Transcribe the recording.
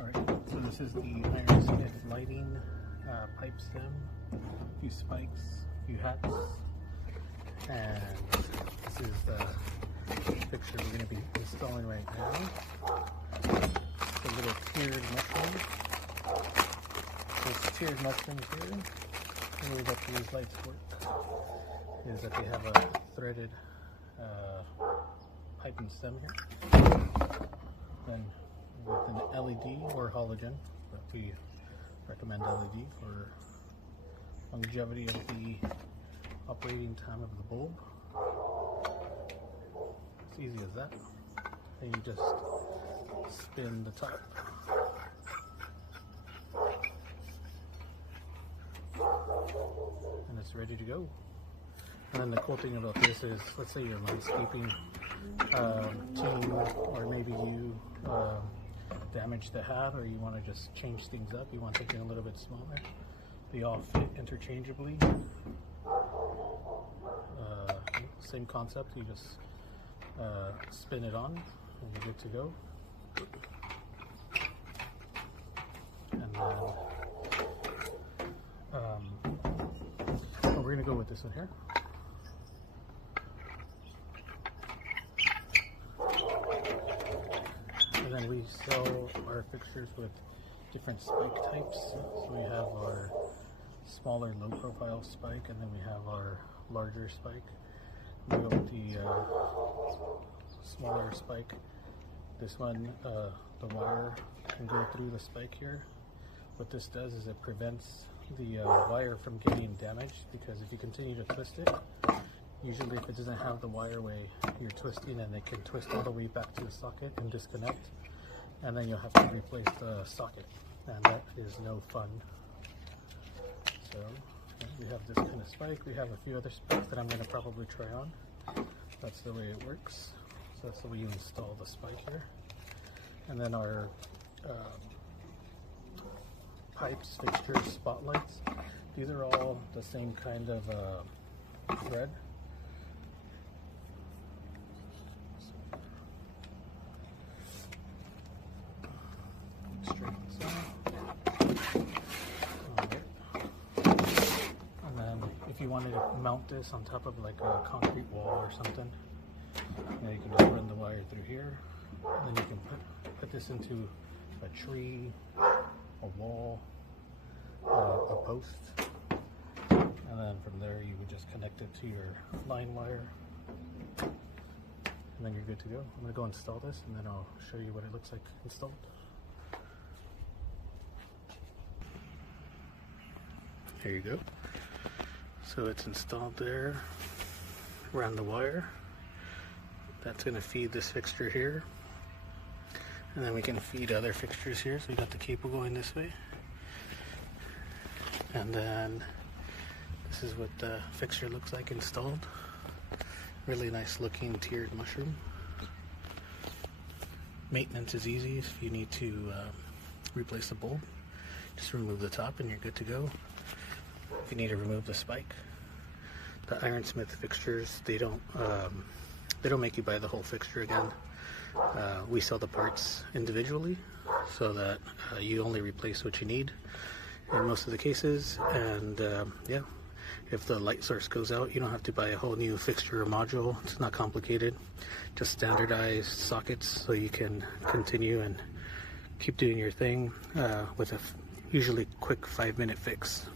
Alright, so this is the Iron Smith lighting pipe stem, a few spikes, a few hats, and this is the fixture we're going to be installing right now. It's a little tiered mushroom. This tiered mushroom here, the way that these lights work is that they have a threaded pipe and stem here. Then with an LED or halogen, but we recommend LED for longevity of the operating time of the bulb. It's easy as that. Then you just spin the top. And it's ready to go. And then the cool thing about this is, let's say you're a landscaping team, or maybe you damage the hat, or you want to just change things up, you want something a little bit smaller. They all fit interchangeably. Same concept, you just spin it on and you're good to go. And then we're going to go with this one here. And then we sell our fixtures with different spike types. So we have our smaller low profile spike, and then we have our larger spike. We go with the smaller spike. This one, the wire can go through the spike here. What this does is it prevents the wire from getting damaged, because if you continue to twist it, usually if it doesn't have the wire way you're twisting, and it can twist all the way back to the socket and disconnect, and then you'll have to replace the socket, and that is no fun. So we have this kind of spike. We have a few other spikes that I'm going to probably try on. That's the way it works. So that's the way you install the spike here. And then our pipes, fixtures, spotlights, these are all the same kind of thread. Straighten this out. And then if you wanted to mount this on top of like a concrete wall or something, you can just run the wire through here. And then you can put this into a tree, a wall, a post, and then from there you would just connect it to your line wire, and then you're good to go. I'm going to go install this, and then I'll show you what it looks like installed. Here you go. So it's installed there, around the wire. That's going to feed this fixture here. And then we can feed other fixtures here. So we got the cable going this way. And then this is what the fixture looks like installed. Really nice looking tiered mushroom. Maintenance is easy. If you need to replace the bulb, just remove the top and you're good to go. If you need to remove the spike, the Iron Smith fixtures, they don't make you buy the whole fixture again. We sell the parts individually, so that you only replace what you need in most of the cases. And yeah, if the light source goes out, you don't have to buy a whole new fixture or module. It's not complicated. Just standardized sockets, so you can continue and keep doing your thing with a usually quick 5-minute fix.